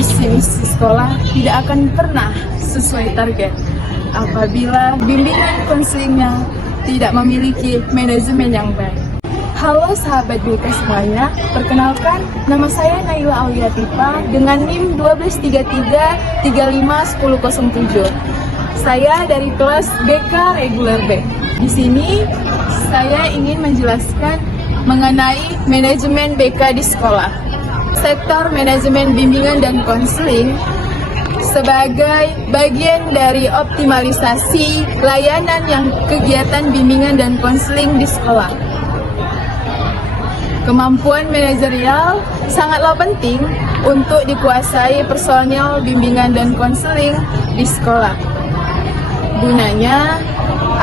visi misi sekolah tidak akan pernah sesuai target apabila bimbingan konselingnya tidak memiliki manajemen yang baik. Halo sahabat BK semuanya, perkenalkan nama saya Naila Auliatifa dengan NIM 1233351007. Saya dari kelas BK Reguler B. Di sini saya ingin menjelaskan mengenai manajemen BK di sekolah. Sektor manajemen bimbingan dan konseling sebagai bagian dari optimalisasi layanan yang kegiatan bimbingan dan konseling di sekolah. Kemampuan manajerial sangatlah penting untuk dikuasai personel bimbingan dan konseling di sekolah. Gunanya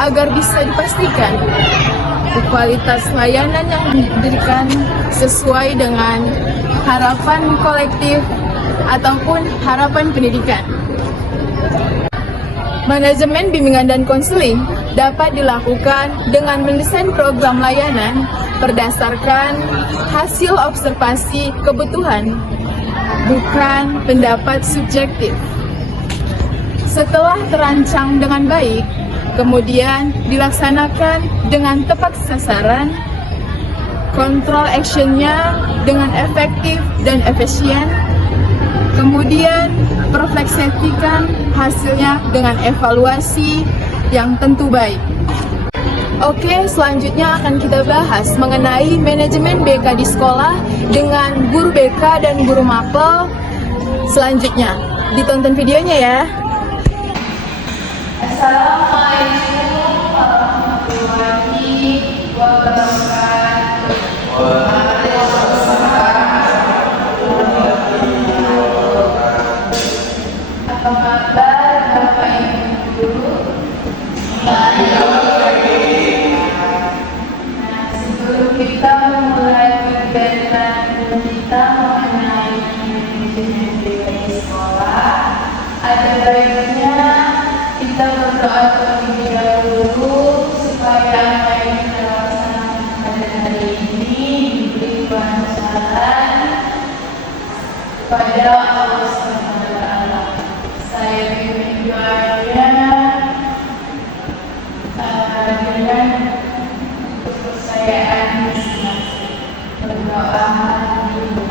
agar bisa dipastikan kualitas layanan yang diberikan sesuai dengan harapan kolektif ataupun harapan pendidikan. Manajemen bimbingan dan konseling dapat dilakukan dengan mendesain program layanan berdasarkan hasil observasi kebutuhan, bukan pendapat subjektif. Setelah terancang dengan baik, kemudian dilaksanakan dengan tepat sasaran, kontrol actionnya dengan efektif dan efisien, kemudian refleksikan hasilnya dengan evaluasi yang tentu baik. Oke, selanjutnya akan kita bahas mengenai manajemen BK di sekolah dengan guru BK dan guru mapel. Selanjutnya, ditonton videonya ya. Assalamualaikum warahmatullahi wabarakatuh. Apa kabar Bapak Ibu guru? Sebelum kita memulai kegiatan kita mengenai manajemen BK di sekolah, ada baiknya kita berdoa terlebih dahulu supaya apa yang kita laksanakan pada hari ini diberi kelancaran pada Allah Subhanahu wa Ta'ala. Saya pimpin doanya dengan kepercayaan masing-masing. Berdoa dulu.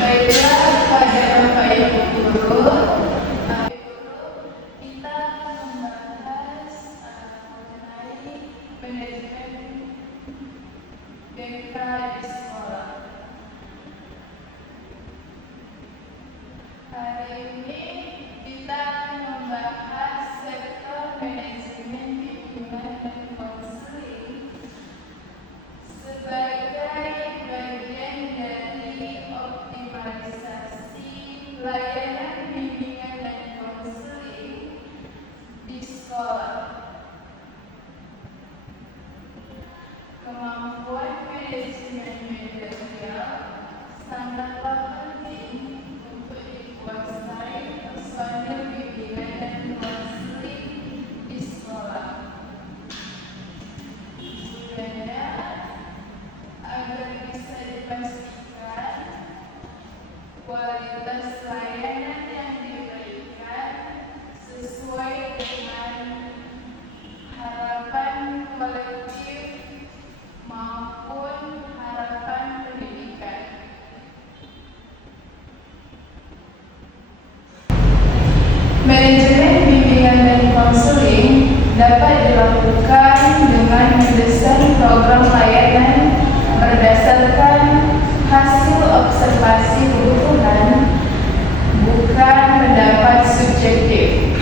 Baiklah kepada Bapak Ibu guru, kita membahas mengenai manajemen BK di sekolah. Hari ini kita membahas sektor manajemen bimbingan dan konseling sebagai bagian dari optimalisasi layanan bimbingan dan konseling di sekolah. Kemampuan manajemen manajerial sangatlah penting untuk dikuasai personel bimbingan dan konseling di sekolah. Gunanya agar bisa dipastikan kualitas layanan yang diberikan sesuai dengan harapan kolektif maupun harapan pendidikan. Manajemen bimbingan dan konseling dapat dilakukan dengan mendesain program layanan berdasarkan hasil observasi kebutuhan, bukan pendapat subjektif.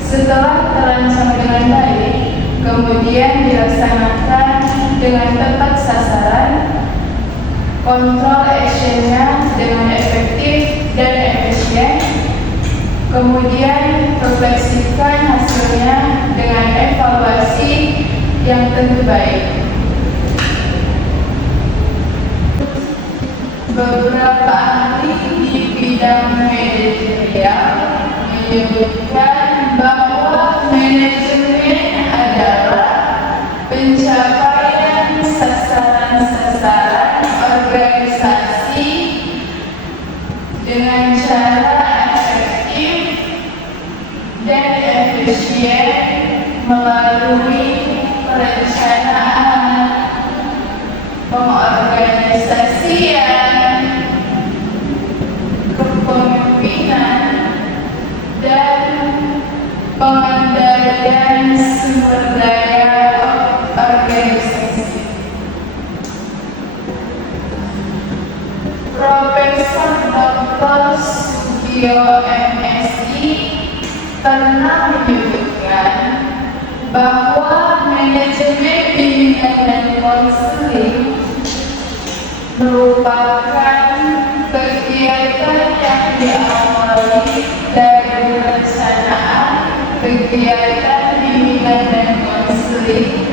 Setelah terancang dengan baik, kemudian dilaksanakan dengan tepat sasaran, kontrol actionnya dengan efektif dan efisien, kemudian refleksikan hasilnya dengan evaluasi yang terbaik. Beberapa ahli di bidang manajerial menyebutkan bahwa manajemen adalah pencapaian sasaran-sasaran organisasi dengan cara efektif dan efisien melalui perencanaan, pengorganisasian, kepemimpinan, dan pengendalian sumber daya organisasi. Profesor Dr. Sugio MSI pernah menyebutkan bahwa manajemen bimbingan dan konseling merupakan kegiatan yang diawali dari perencanaan kegiatan bimbingan dan konseling,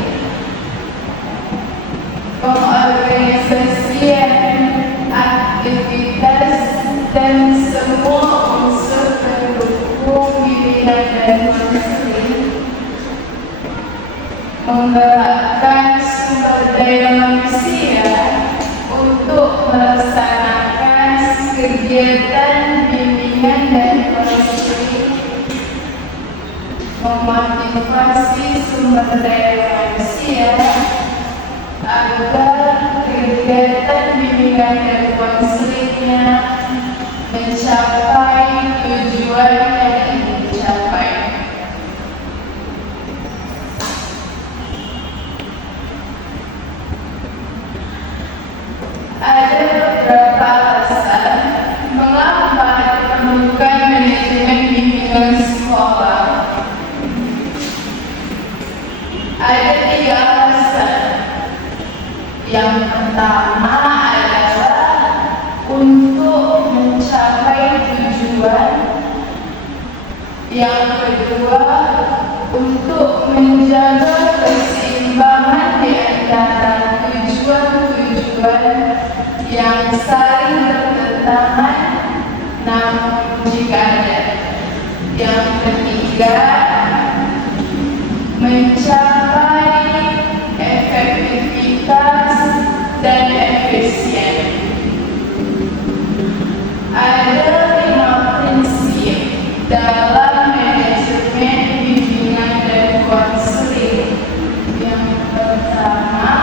pengorganisasian aktivitas dan semua unsur pendukung bimbingan dan konseling, menggerakkan sumber daya manusia untuk melaksanakan kegiatan bimbingan dan konseling, memotivasi sumber daya manusia agar kegiatan bimbingan dan konselingnya mencapai tujuan yang ingin dicapai. Ada beberapa alasan mengapa diperlukan manajemen bimbingan sekolah. Ada 3 alasan. Yang pertama adalah untuk mencapai tujuan. Yang kedua, untuk menjaga keseimbangan di antara tujuan-tujuan yang saling bertentangan, namun jika ada. Yang ketiga, mencapai efektivitas dan efisien. Ada 5 prinsip dalam manajemen bimbingan dan konseling. Yang pertama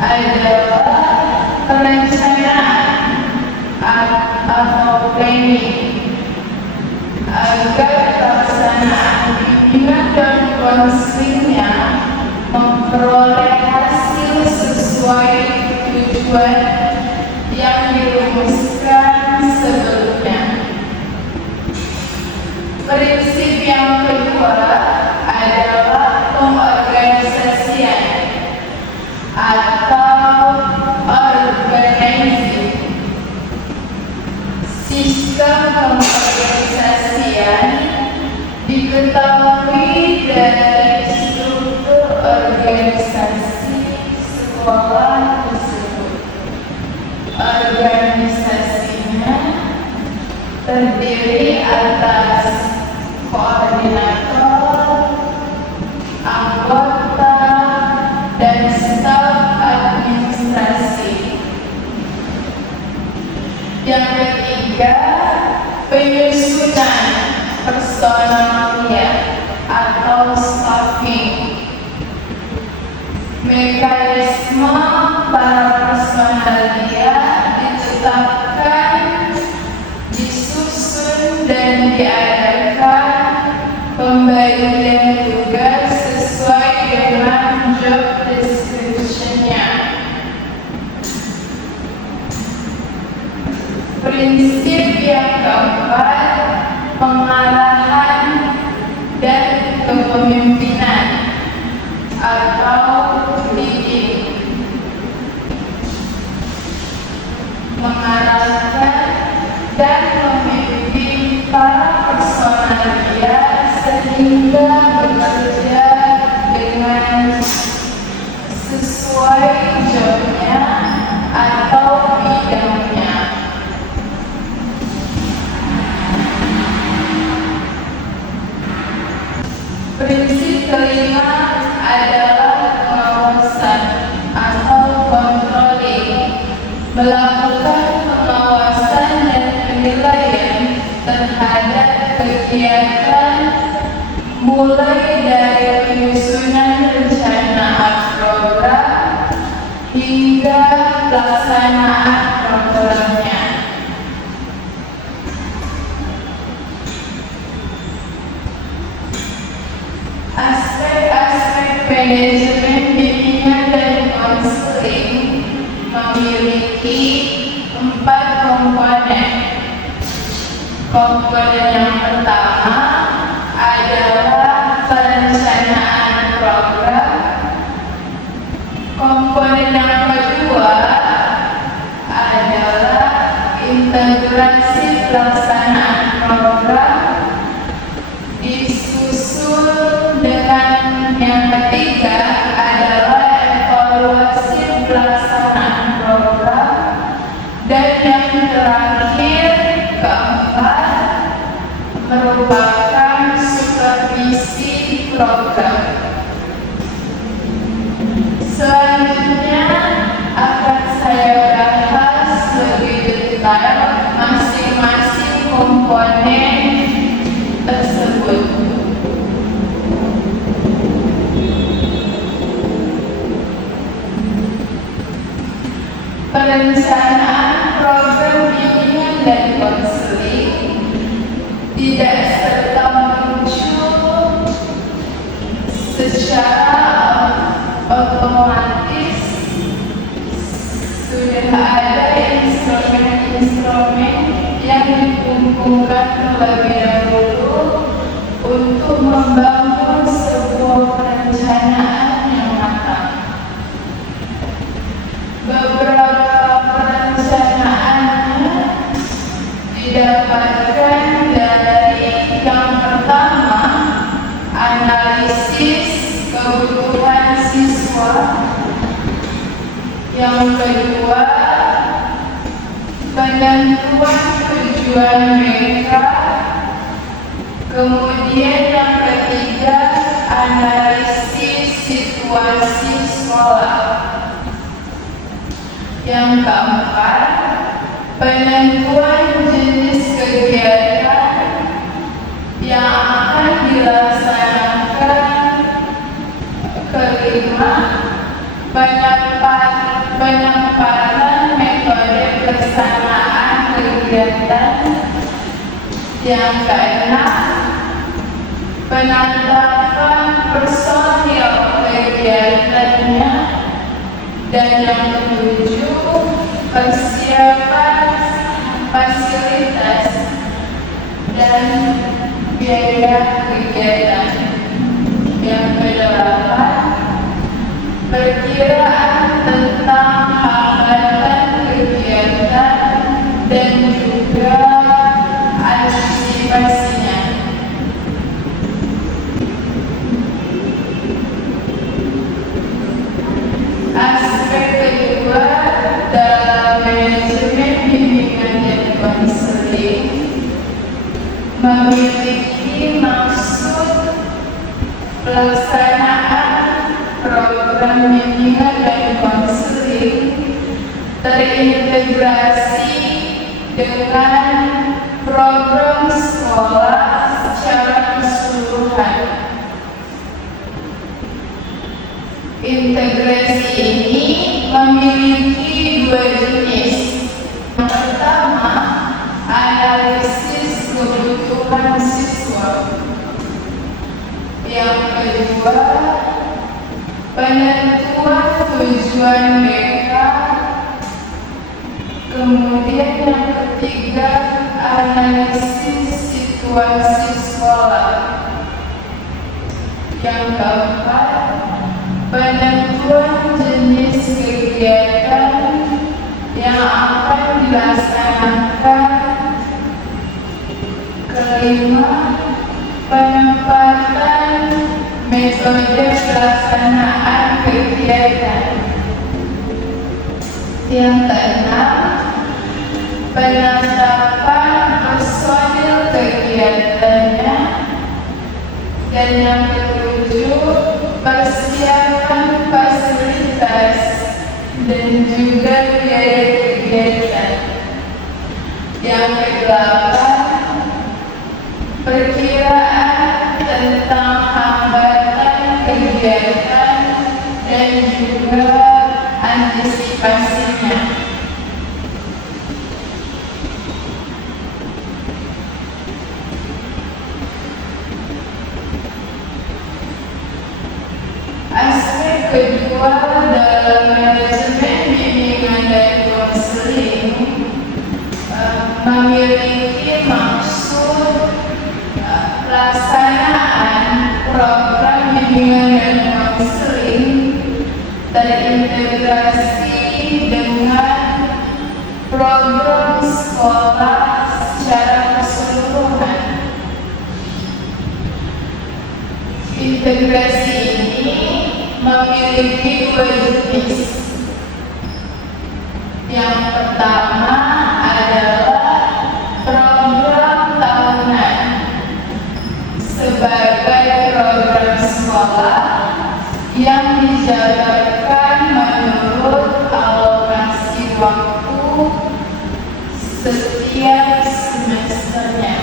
adalah perencanaan atau planning, agar pelaksanaan bimbingan dan konselingnya memperoleh hasil sesuai tujuan yang dirumuskan sebelumnya. Prinsip yang kedua adalah pengorganisasian atau organizing. Sistem pengorganisasian diketahui dari struktur organisasi sekolah tersebut. Organisasinya terdiri atas koordinator, anggota, dan staf administrasi. Yang ketiga, penyusunan personalia atau staffing. Mekanisme para personalia ditetapkan, disusun, dan diadakan pembagian tugas sesuai dengan job description-nya. Prinsip yang keempat, pengarahan dan kepemimpinan atau leading. Mengarahkan dan memimpin para personalia sehingga bekerja dengan adalah pengawasan atau controlling, melakukan pengawasan dan penilaian terhadap kegiatan mulai dari penyusunan rencana program hingga pelaksanaan programnya. Aspek-aspek manajemen bimbingan dan konseling memiliki 4 komponen. Komponen yang pertama adalah perencanaan program. Komponen yang kedua adalah integrasi pelaksanaan program, disusul dengan yang ketiga adalah evaluasi pelaksanaan program, dan yang terakhir keempat merupakan supervisi program. Selanjutnya akan saya bahas lebih detail masing-masing komponen tersebut. Perencanaan program bimbingan dan konseling tidak serta muncul secara otomatis. Sudah ada instrumen-instrumen yang dikumpulkan terlebih dahulu untuk membangun sebuah perencanaan yang matang. Beberapa perencanaannya didapatkan dari yang pertama, analisis kebutuhan siswa. Yang kedua, penentuan tujuan mereka. Kemudian yang ketiga, analisis situasi sekolah. Yang keempat, penentuan jenis kegiatan yang akan dilaksanakan. Kelima, penempatan metode pelaksanaan kegiatan. Yang keenam, penetapan personil kegiatannya. Dan yang ketujuh, persiapan fasilitas dan biaya kegiatan. Yang kedelapan, perkiraan tentang hambatan kegiatan dan juga antisipasinya. Aspek kedua dalam manajemen bimbingan dan konseling memiliki maksud pelaksanaan program bimbingan dan konseling terintegrasi dengan program sekolah secara keseluruhan. Integrasi ini memiliki 2 jenis. Yang pertama, analisis kebutuhan siswa. Yang kedua, penentuan tujuan mereka. Kemudian yang ketiga, analisis situasi sekolah. Yang keempat, penentuan jenis kegiatan yang akan dilaksanakan. Kelima, penempatan metode pelaksanaan kegiatan. Yang keenam, penetapan personil kegiatannya. Dan yang ketujuh, persiapan fasilitas, dan juga biaya kegiatan. Yang kedelapan, perkiraan tentang hambatan kegiatan dan juga antisipasinya. Aspek kedua dalam manajemen bimbingan dan konseling memiliki maksud pelaksanaan program bimbingan dan konseling terintegrasi dengan program sekolah secara keseluruhan. Integrasi ini memiliki dua jenis. Yang pertama adalah program tahunan sebagai program sekolah yang dijalankan menurut alokasi waktu setiap semesternya.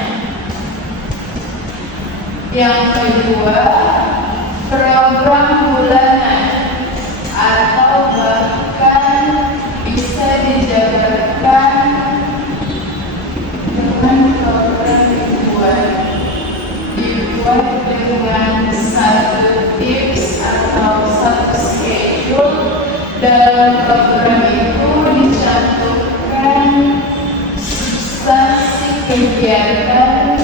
Yang kedua, program bulanan atau bahkan bisa dijabarkan dengan program dibuat dengan satu tips atau satu schedule. Dalam program itu dicantumkan substansi kegiatan,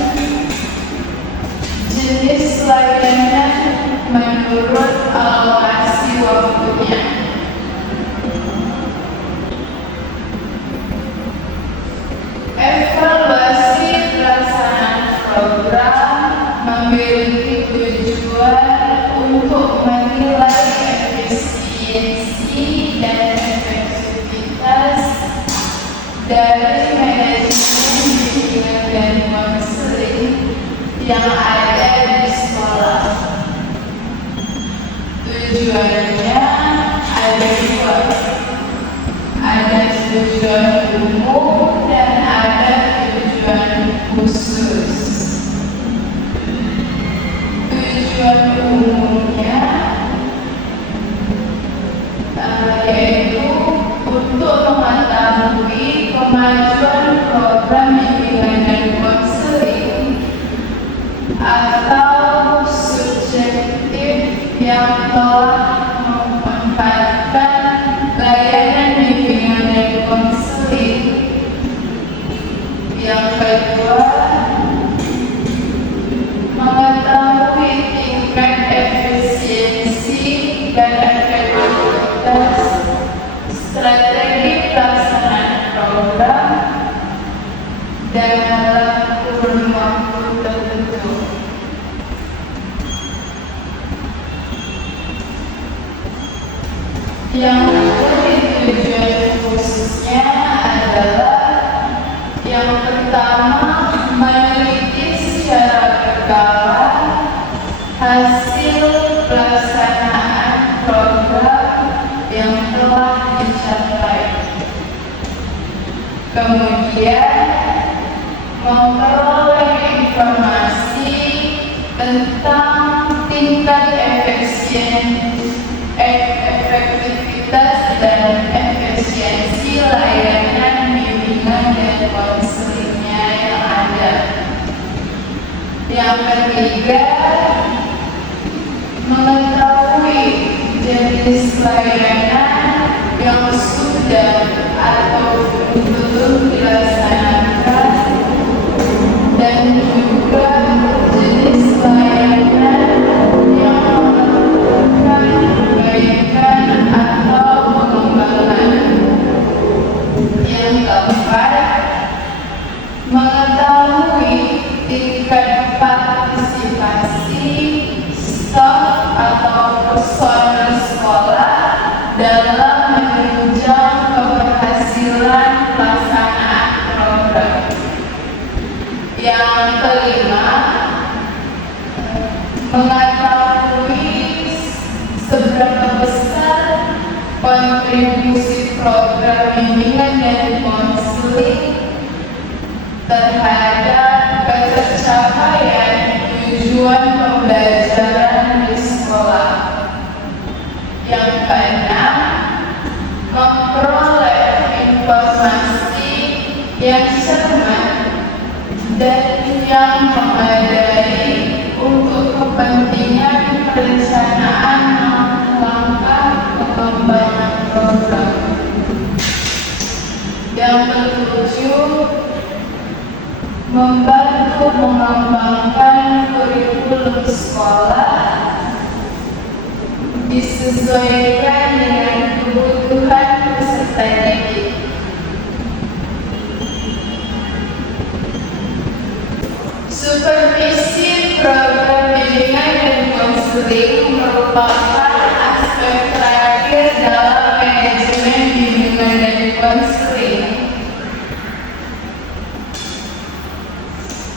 jenis layanan menurut alokasi waktunya. Evaluasi pelaksanaan program memiliki tujuan untuk menilai efisiensi dan efektivitas dari manajemen bimbingan dan konseling yang ada di sekolah. Tujuannya ada dua, ada tujuan umum dan ada tujuan khusus. Tujuan umumnya yaitu untuk mengetahui kemajuan program bimbingan dan konseling atau subjektif yang telah memanfaatkan layanan bimbingan dan konseling. Yang kedua, mengetahui tingkat efisiensi dan efektivitas strategi pelaksanaan program dalam kurun waktu tertentu. Yang tujuan khususnya adalah yang pertama, meneliti secara berkala hasil pelaksanaan program yang telah dicapai. Kemudian memperoleh informasi tentang tingkat efektivitas dan efisiensi layanan bimbingan dan konselingnya yang ada. Yang ketiga, mengetahui jenis layanan yang sudah atau belum dilaksanakan dan juga jenis layanan yang memerlukan perbaikan atau pengembangan. Yang keempat, mengetahui tingkat partisipasi staf atau personel sekolah dalam menunjang keberhasilan pelaksanaan program. Yang kelima, mengetahui berkontribusi program bimbingan dan konseling terhadap pencapaian tujuan pembelajaran di sekolah. Yang keenam, memperoleh informasi yang cermat dan yang memadai untuk kepentingan perencanaan langkah pengembangan program. Yang ketujuh, membantu mengembangkan kurikulum sekolah disesuaikan dengan kebutuhan peserta didik. Supervisi program bimbingan dan konseling merupakan aspek terakhir dalam manajemen bimbingan dan konseling.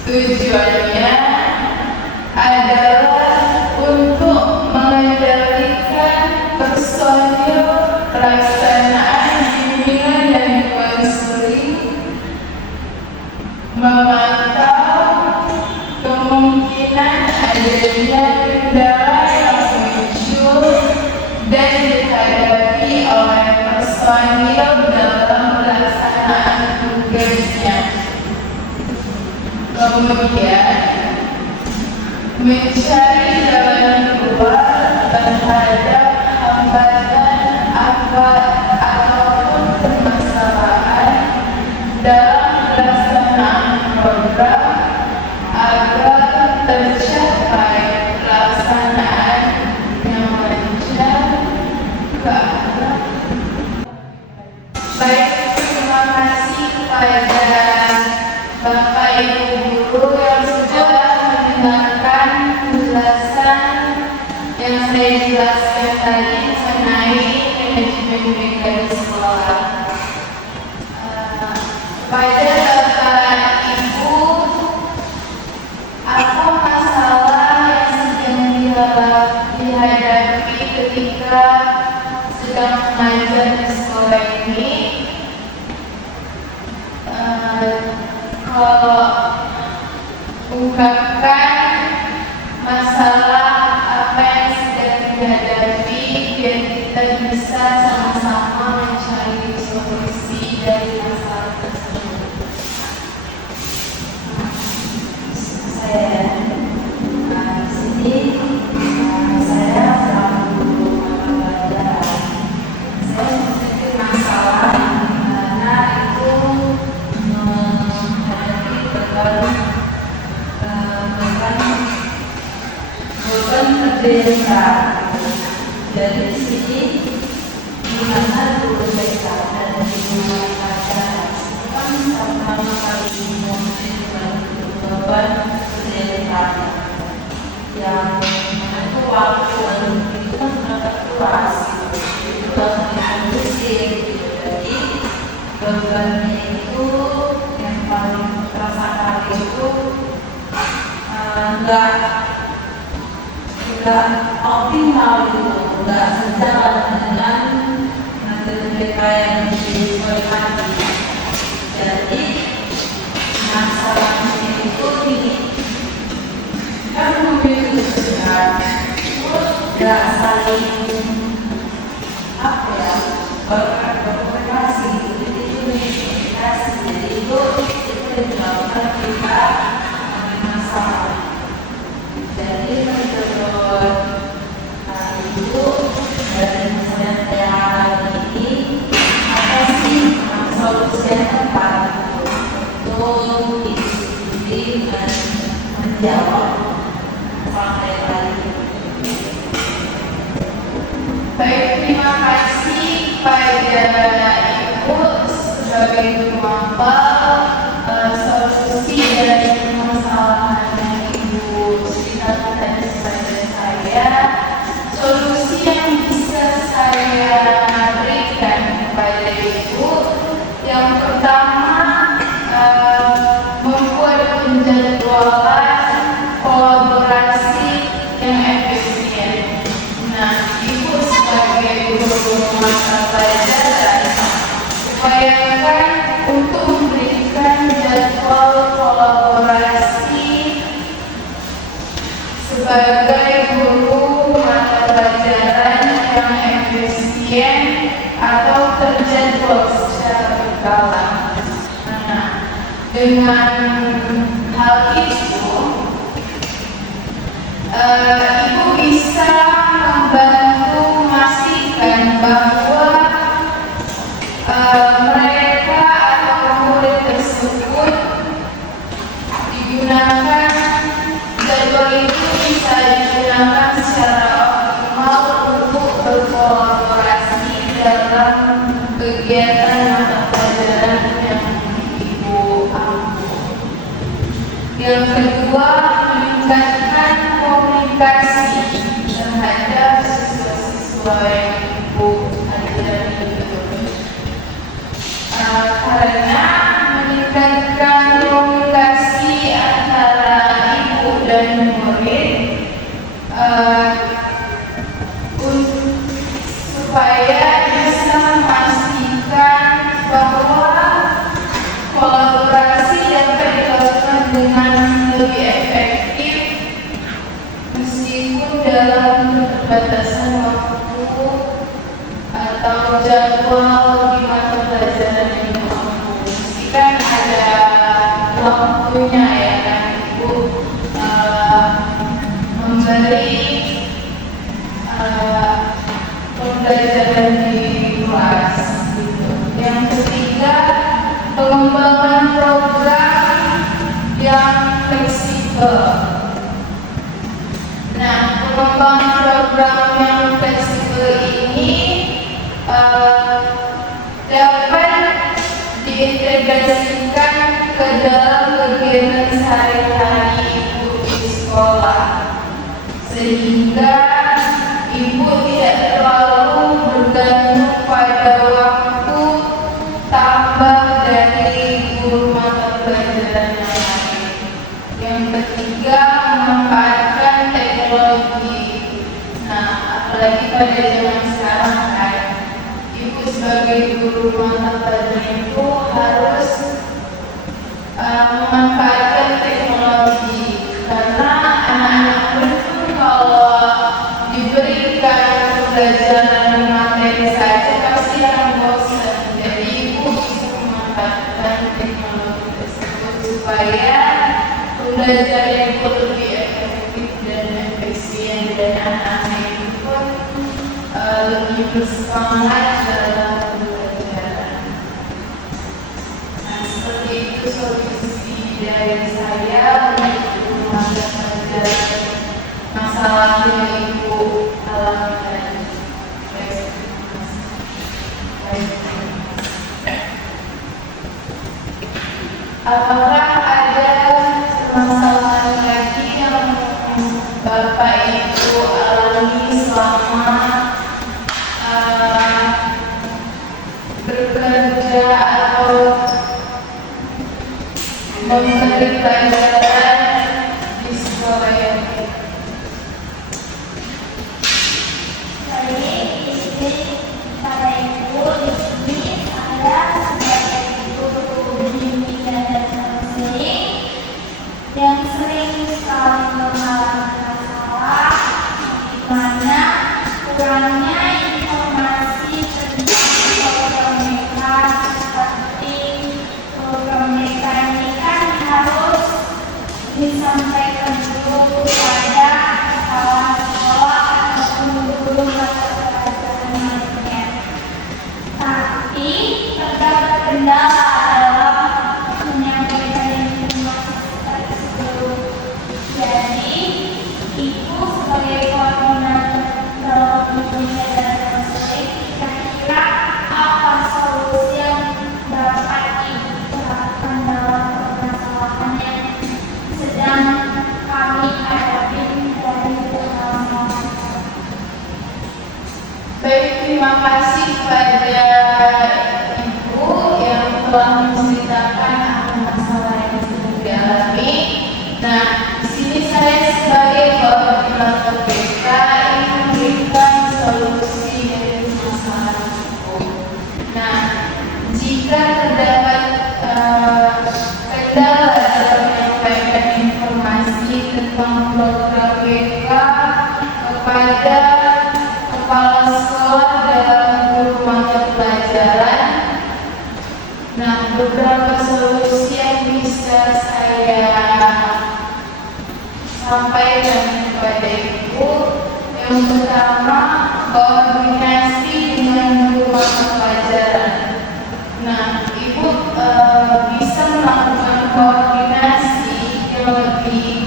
Tujuannya adalah untuk mengendalikan personil pelaksanaan bimbingan dan konseling, memantau kemungkinan adanya kendala yang muncul dan dihadapi oleh personil dalam pelaksanaan tugasnya. Kemudian mencari jalan keluar terhadap hambatan ataupun permasalahan dalam pelaksanaan program agar tercapai pelaksanaan yang lancar ke arah. Baik, terima kasih kepada Bapak Ibu guru yang sudah mendengarkan penjelasan yang saya jelaskan tadi mengenai manajemen BK di sekolah. Pada Bapak Ibu, apa masalah yang sedang dihadapi ketika sedang mengajar di sekolah ini? Kalau ungkapkan masalah apa yang sedang dihadapi dan kita bisa sama-sama mencari solusi dari masalah tersebut. Saya di sini saya selaku guru mata pelajaran. Saya memiliki masalah karena itu beban kerja. Jadi di sini di mana guru BK dan guru pelajaran kan sama-sama kali memberikan beban kerja yang mana itu waktu itu kan sangat luas, itu kondusif. Jadi bebannya itu yang paling terasa kali itu enggak optimal gitu, enggak sejalan dengan materi BK yang disesuaikan. Jadi masalahnya itu ini kan memiliki sejarah, enggak saling apa ya berkomunikasi, jadi itu komunikasi, jadi itu menyebabkan kita masalah. Jadi menurut Ibu dari misalnya saya ini apa sih solusi yang tepat untuk diskusi dan menjawab masalah saya tadi? Baik, terima kasih pada Ibu sebagai guru mapel. Solusi dari permasalahan yang Ibu ceritakan tadi kepada saya, solusi yang bisa saya berikan kepada Ibu, yang pertama membuat penjadwalan kolaborasi yang efisien. Nah, Ibu sebagai guru mata pelajaran sebagai guru mata pelajaran yang efisien atau terjadwal secara berkala. Nah, dengan hal itu, Ibu bisa membantu memastikan bahwa mereka atau murid tersebut digunakan, jadwal itu bisa digunakan secara optimal untuk berkolaborasi dalam kegiatan mata pelajaran yang Ibu ambil. Yang kedua, meningkatkan komunikasi terhadap siswa-siswa yang Ibu ajari. Karena meningkatkan komunikasi antara ibu dan murid supaya bisa memastikan bahwa kolaborasi dapat dilakukan dengan lebih efektif meskipun dalam keterbatasan waktu atau jadwal di mata pelajaran yang mampu. Kan ada waktunya ya kan Ibu memberi pembelajaran di kelas gitu. Yang ketiga, pengembangan program yang fleksibel. Nah, pengembangan program yang fleksibel ini dapat diintegrasikan ke dalam kegiatan sehari-hari Ibu di sekolah, sehingga Ibu tidak terlalu bergantung pada waktu tambah dari guru mata pelajaran yang lain. Yang ketiga, memanfaatkan teknologi. Nah, apalagi pada zaman sekarang kan, Ibu sebagai guru mata pelajaran itu harus memanfaatkan teknologi, karena anak-anak itu kalau diberikan pembelajaran materi saja pasti akan bosan. Jadi Ibu bisa memanfaatkan teknologi tersebut supaya pembelajaran itu lebih efektif dan efisien, dan anak-anak itu pun lebih bersemangat dalam pembelajaran. Nah, seperti itu solusi dari saya untuk mata pelajaran masalah yang Ibu alami. Apakah ada masalah lagi yang Bapak Ibu alami selama bekerja atau memberi pelajaran di sekolah yang pada Ibu di sini ada sebagai guru bimbingan dan konseling yang sering sekali mengalami masalah di mana kurangnya informasi tentang program mereka, seperti program mereka ini kan harus disampaikan dulu kepada kepala sekolah ataupun guru mata pelajaran lainnya. Tapi terdapat kendala dalam menyampaikan informasi tersebut. Jadi, Ibu sebagai koordinator dalam bimbingan dan konseling, kira-kira apa solusi yang dapat Ibu terapkan dalam permasalahan yang sedang kami hadapi dari pengalaman? Baik, terima kasih kepada Ibu yang telah menceritakan apa masalah yang sedang dialami. Nah, di sini saya sebagai koordinator BK ingin memberikan solusi dari masalah Ibu. Nah, jika terdapat kendala dalam menyampaikan informasi tentang program BK kepada kepala sekolah dan guru mata pelajaran. Nah, beberapa solusi yang bisa saya sampaikan kepada Ibu. Yang pertama, koordinasi dengan guru mata pelajaran. Nah, Ibu bisa melakukan koordinasi yang lebih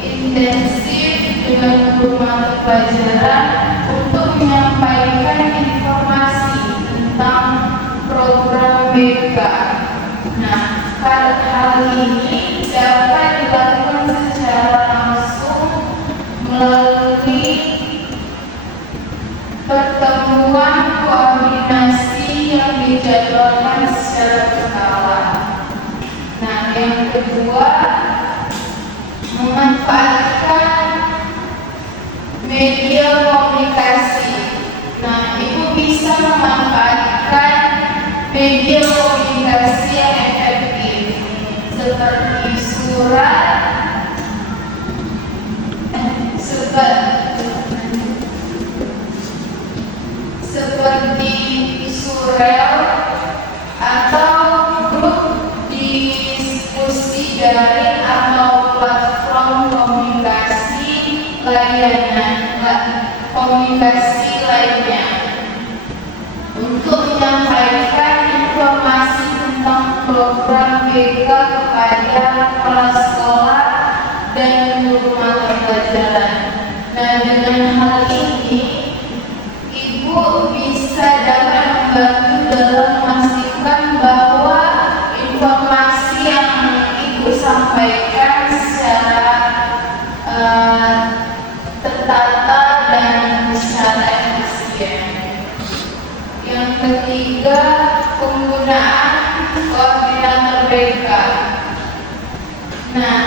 intensif dengan guru mata pelajaran untuk menyampaikan informasi tentang program BK. Nah, hal ini dapat dilakukan secara langsung melalui pertemuan koordinasi yang dijadwalkan secara berkala. Nah, yang kedua, memanfaatkan media komunikasi. Nah, Ibu bisa memanfaatkan media komunikasi yang efektif seperti surel atau grup diskusi daring atau platform komunikasi lainnya untuk menyampaikan informasi tentang program BK kepada kepala sekolah dan guru mata pelajaran. Nah, dengan hal ini Ibu bisa dapat membantu dalam memastikan bahwa informasi yang Ibu sampaikan secara tertata dan secara efisien. Yang ketiga, penggunaan koordinator BK. Nah,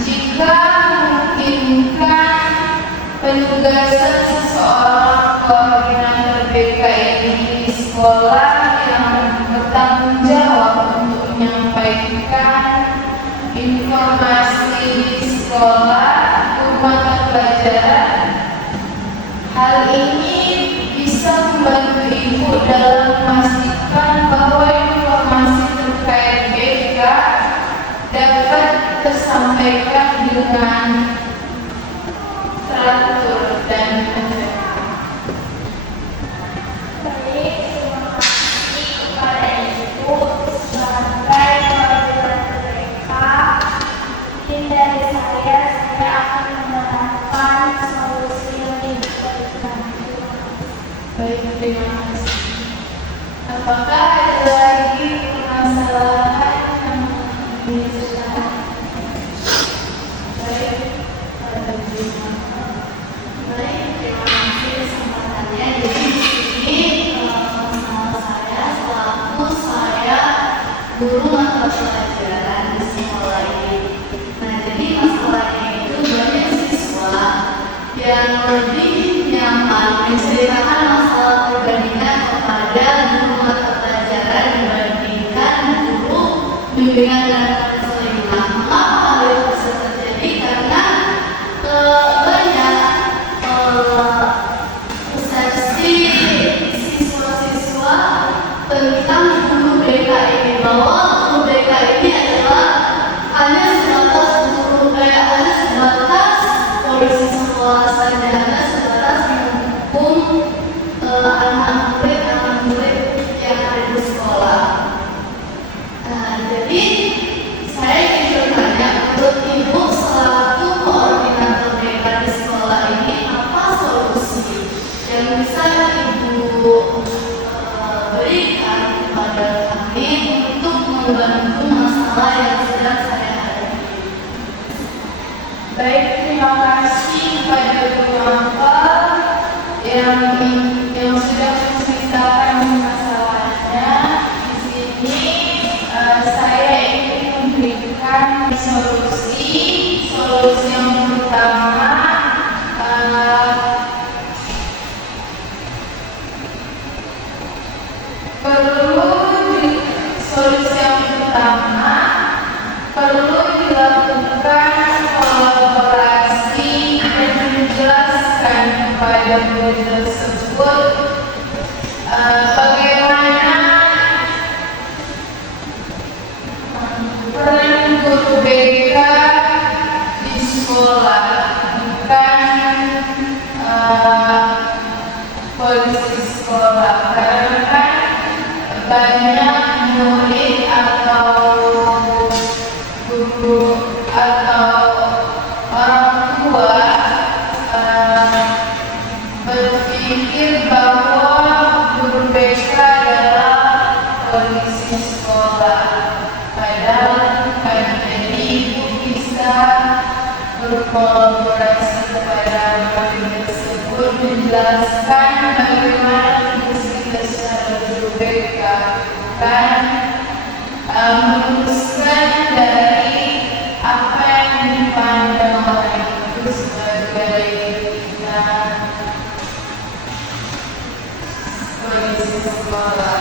jika memungkinkan, penugasan seseorang koordinator BK ini di sekolah yang bertanggung jawab untuk menyampaikan informasi di sekolah mata pelajaran. Hal ini bisa membantu Ibu dalam memastikan bahwa informasi terkait BK dapat tersampaikan dengan teratur dan efektif. Baik, terima kasih kepada Ibu sebagai koordinator BK. Mungkin dari saya akan menerapkan solusi yang diberikan. Baik, terima kasih. Apakah ada lagi permasalahan yang bisa? Baik, ada gimana? Baik, terima kasih kesempatannya. Jadi di sini masalah saya selaku saya guru mata pelajaran di sekolah ini. Nah, jadi masalahnya itu banyak siswa yang lebih nyaman menceritakan masalah pribadinya kepada guru mata pelajaran dibandingkan guru bimbingan dan konseling. Mengapa hal itu bisa terjadi? Karena banyak persepsi siswa-siswa tentang guru BK ini, bahwa guru BK ini adalah hanya sebatas polisi sekolah saja, hanya sebatas menghukum anak murid yang ada di sekolah. Jadi saya ingin bertanya, menurut Ibu selaku koordinator BK di sekolah ini, apa solusi yang bisa Ibu berikan kepada kami untuk membantu masalah yang sedang saya hadapi? Baik, terima kasih kepada Guru Mapa yang sudah menceritakan masalahnya. Di sini saya ingin memberikan solusi yang pertama. Solusi yang pertama perlu dilakukan kolaborasi guru tersebut bagaimana peran guru BK di sekolah, bukan polisi sekolah, karena kan banyak murid atau guru atau orang tua berpikir bahwa guru BK adalah polisi sekolah, padahal bukan. Jadi ibu bisa berkolaborasi kepada murid tersebut, menjelaskan bagaimana fungsi dasar guru BK, dan meluruskan dari apa yang dipandang orang itu sebagai polisi sekolah.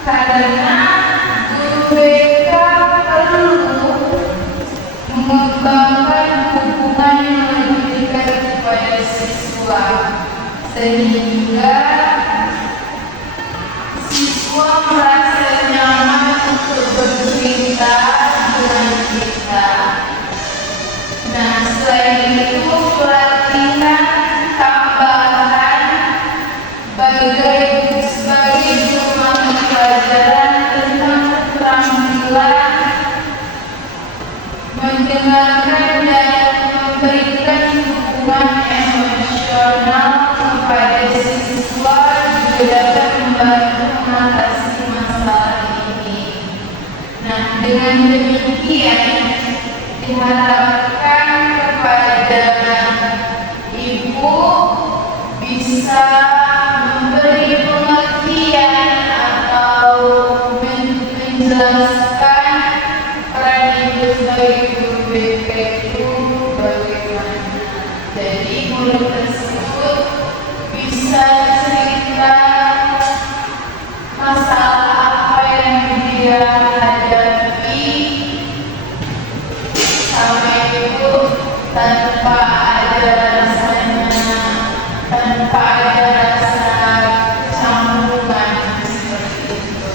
Karena guru BK perlu mengembangkan hubungan yang lebih dekat kepada siswa, sehingga siswa merasa nyaman untuk bercerita dengan kita. Nah, selain itu pelatihan tambahan sebagai guru mata pelajaran tentang keterampilan mendengarkan dan memberikan dukungan emosional kepada siswa juga dapat membantu mengatasi masalah ini. Nah, dengan demikian diharapkan kepada ibu bisa memberi pengertian atau menjelaskan peran ibu sebagai guru BK itu bagaimana. Jadi guru tersebut bisa cerita masalah apa yang dia hadapi sama ibu tanpa ada rasa canggungan seperti itu.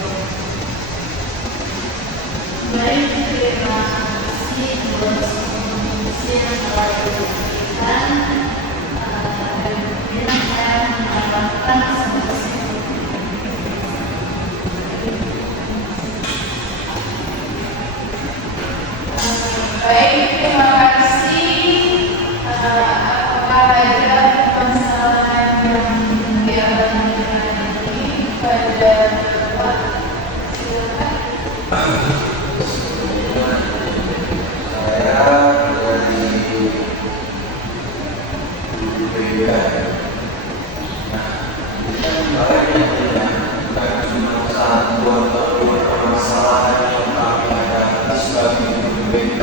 Baik, terima kasih atas informasi yang telah diberikan. Dan kemudian saya menambahkan Baik, terima kasih. Apakah ada permasalahan yang dialami ini pada Bapak? Silakan. Saya dari guru BK. Nah, bukan cuma satu atau dua permasalahan yang kami hadapi sebagai guru BK.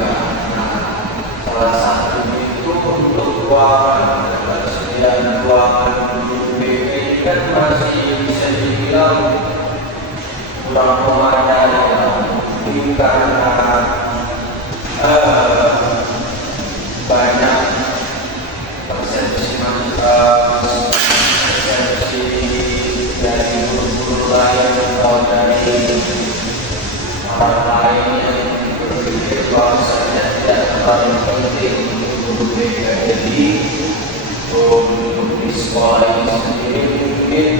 Nah, salah satu itu untuk ruangan, ketersediaan ruangan guru BK ini kan masih bisa dibilang kurang memadai, mungkin karena banyak persepsi dari guru-guru lain atau dari orang lain yang berpikir bahwasanya tidak terlalu penting untuk guru BK. Jadi untuk di sekolah ini sendiri mungkin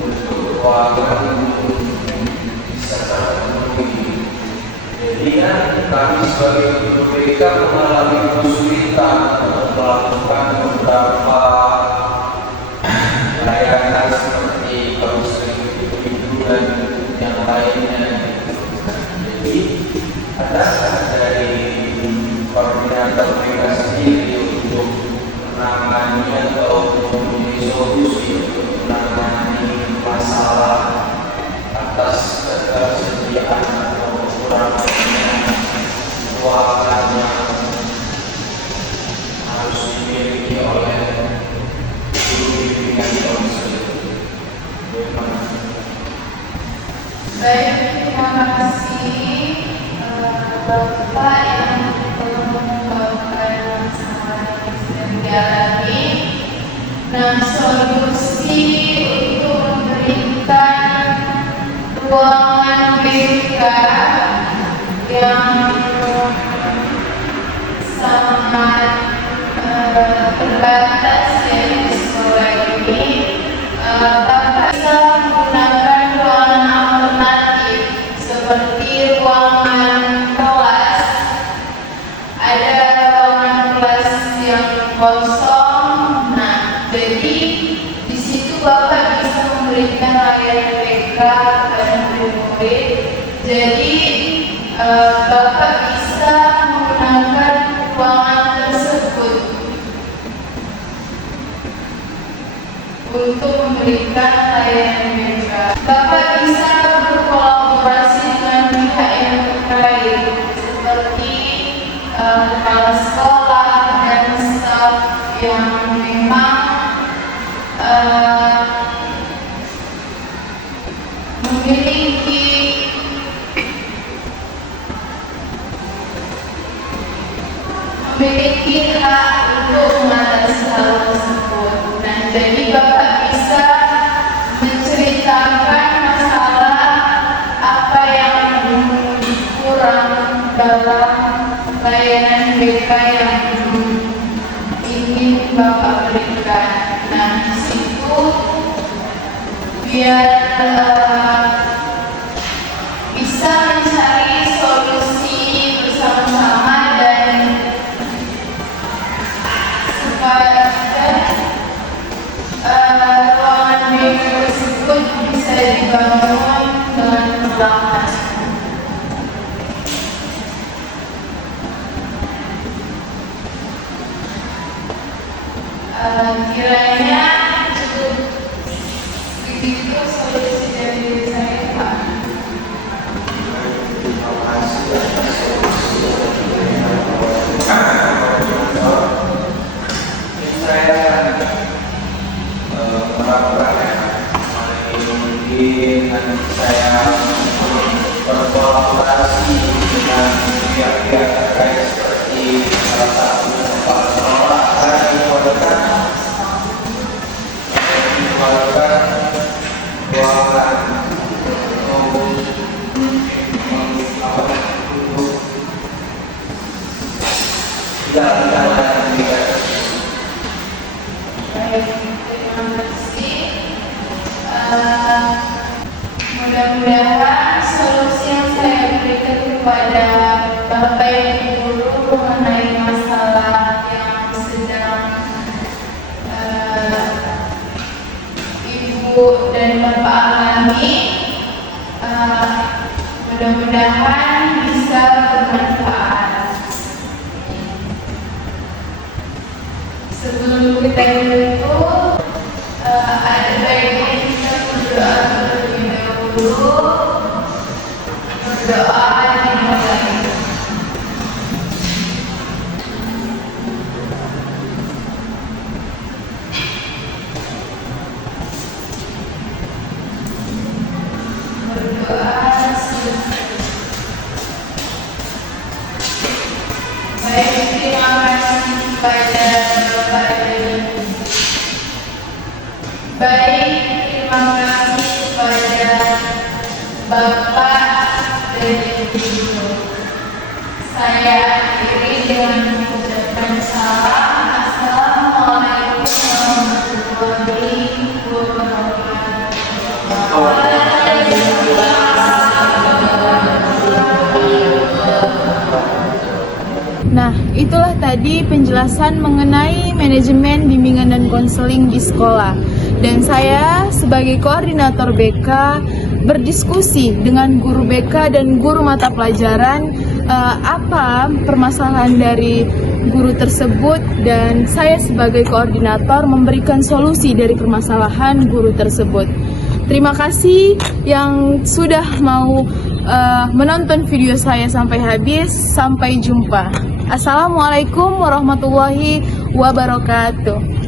untuk ruangan bisa terpenuhi. Jadi kami sebagai guru BK mengalami kesulitan untuk melakukan beberapa layanan seperti konseling ibu dan yang lainnya. Jadi ada dari koordinator BK sendiri untuk menangani atau mempunyai solusi untuk menangani masalah atas ketersediaan atau kurangnya ruangan yang harus dimiliki oleh guru bimbingan konseling. Baik, terima kasih Bapak yang telah solusi untuk memberikan ruangan BK yang sangat terbatas ya di sekolah ini. Bapak bisa menggunakan ruangan alternatif seperti ruangan kelas. Ada ruangan kelas yang kosong. Nah, jadi di situ Bapak bisa memberikan layanan BK kepada murid-murid. Jadi Bapak bisa menggunakan ruangan tersebut untuk memberikan layanan BK. Bapak bisa berkolaborasi dengan pihak yang terkait seperti kepala sekolah dan staf yang memang memiliki hak untuk mengatasi hal tersebut. Nah, jadi Bapak bisa menceritakan masalah apa yang kurang dalam layanan BK yang ingin Bapak berikan. Nah, di situ biar bisa mencari solusi bersama-sama dan supaya ruangan BK tersebut bisa dibangun dengan perlahan. Kiranya cukup begitu solusi dari saya, Pak. Terima kasih atas solusi saya meragukan mungkin nanti saya berkolaborasi dengan pihak-pihak terkait seperti salah satu kepala sekolah agar dikeluarkan ruangan untuk tidak Baik, terima kasih. Mudah-mudahan solusi yang saya berikan kepada Bapak Ibu guru mengenai masalah yang sedang Ibu dan Bapak alami, mudah-mudahan bisa bermanfaat. Sebelum kita tutup, ada baiknya kita berdoa terlebih dahulu. Berdoa dimulai. Baik, terima kasih kepada Bapak dan Ibu. Baik, terima kasih kepada Bapak dan Ibu. Saya akhiri dengan mengucapkan salam. Assalamualaikum warahmatullahi wabarakatuh. Nah, itulah tadi penjelasan mengenai manajemen bimbingan dan konseling di sekolah. Dan saya sebagai koordinator BK berdiskusi dengan guru BK dan guru mata pelajaran apa permasalahan dari guru tersebut, dan saya sebagai koordinator memberikan solusi dari permasalahan guru tersebut. Terima kasih yang sudah mau menonton video saya sampai habis. Sampai jumpa. Assalamualaikum warahmatullahi wabarakatuh.